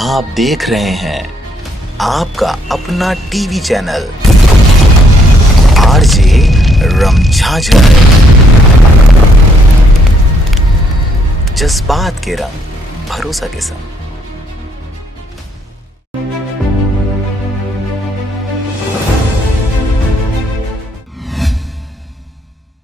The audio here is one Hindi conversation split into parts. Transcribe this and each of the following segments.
आप देख रहे हैं आपका अपना टीवी चैनल आरजे रमझाझर। जज्बात के रंग, भरोसा के संग।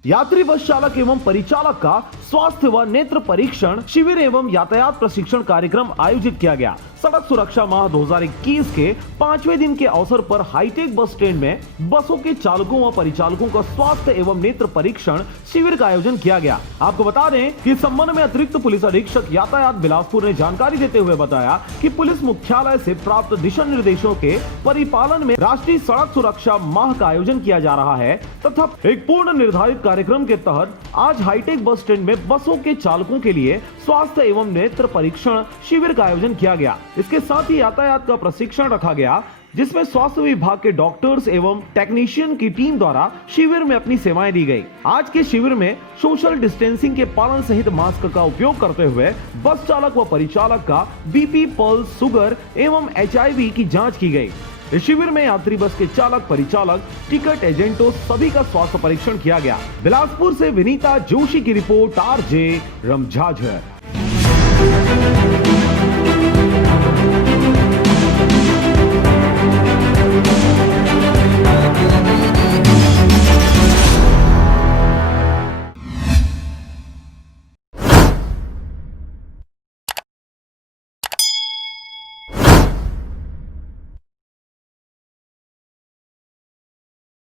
यात्री बस चालक एवं परिचालक का स्वास्थ्य व नेत्र परीक्षण शिविर एवं यातायात प्रशिक्षण कार्यक्रम आयोजित किया गया। सड़क सुरक्षा माह 2021 के 5वें दिन के अवसर पर हाईटेक बस स्टैंड में बसों के चालकों व परिचालकों का स्वास्थ्य एवं नेत्र परीक्षण शिविर का आयोजन किया गया। आपको बता दें कि इस संबंध में अतिरिक्त पुलिस अधीक्षक यातायात बिलासपुर ने जानकारी देते हुए बताया कि पुलिस मुख्यालय से प्राप्त दिशा निर्देशों के परिपालन में राष्ट्रीय सड़क सुरक्षा माह का आयोजन किया जा रहा है तथा एक पूर्ण निर्धारित कार्यक्रम के तहत आज हाईटेक बस स्टैंड में बसों के चालकों के लिए स्वास्थ्य एवं नेत्र परीक्षण शिविर का आयोजन किया गया। इसके साथ ही यातायात का प्रशिक्षण रखा गया, जिसमें स्वास्थ्य विभाग के डॉक्टर्स एवं टेक्नीशियन की टीम द्वारा शिविर में अपनी सेवाएं दी गई। आज के शिविर में सोशल डिस्टेंसिंग के पालन सहित मास्क का उपयोग करते हुए बस चालक व परिचालक का बीपी, पल्स, शुगर एवं HIV की जाँच की गयी। इस शिविर में यात्री बस के चालक, परिचालक, टिकट एजेंटों सभी का स्वास्थ्य परीक्षण किया गया। बिलासपुर से विनीता जोशी की रिपोर्ट, आरजे रमझाझर।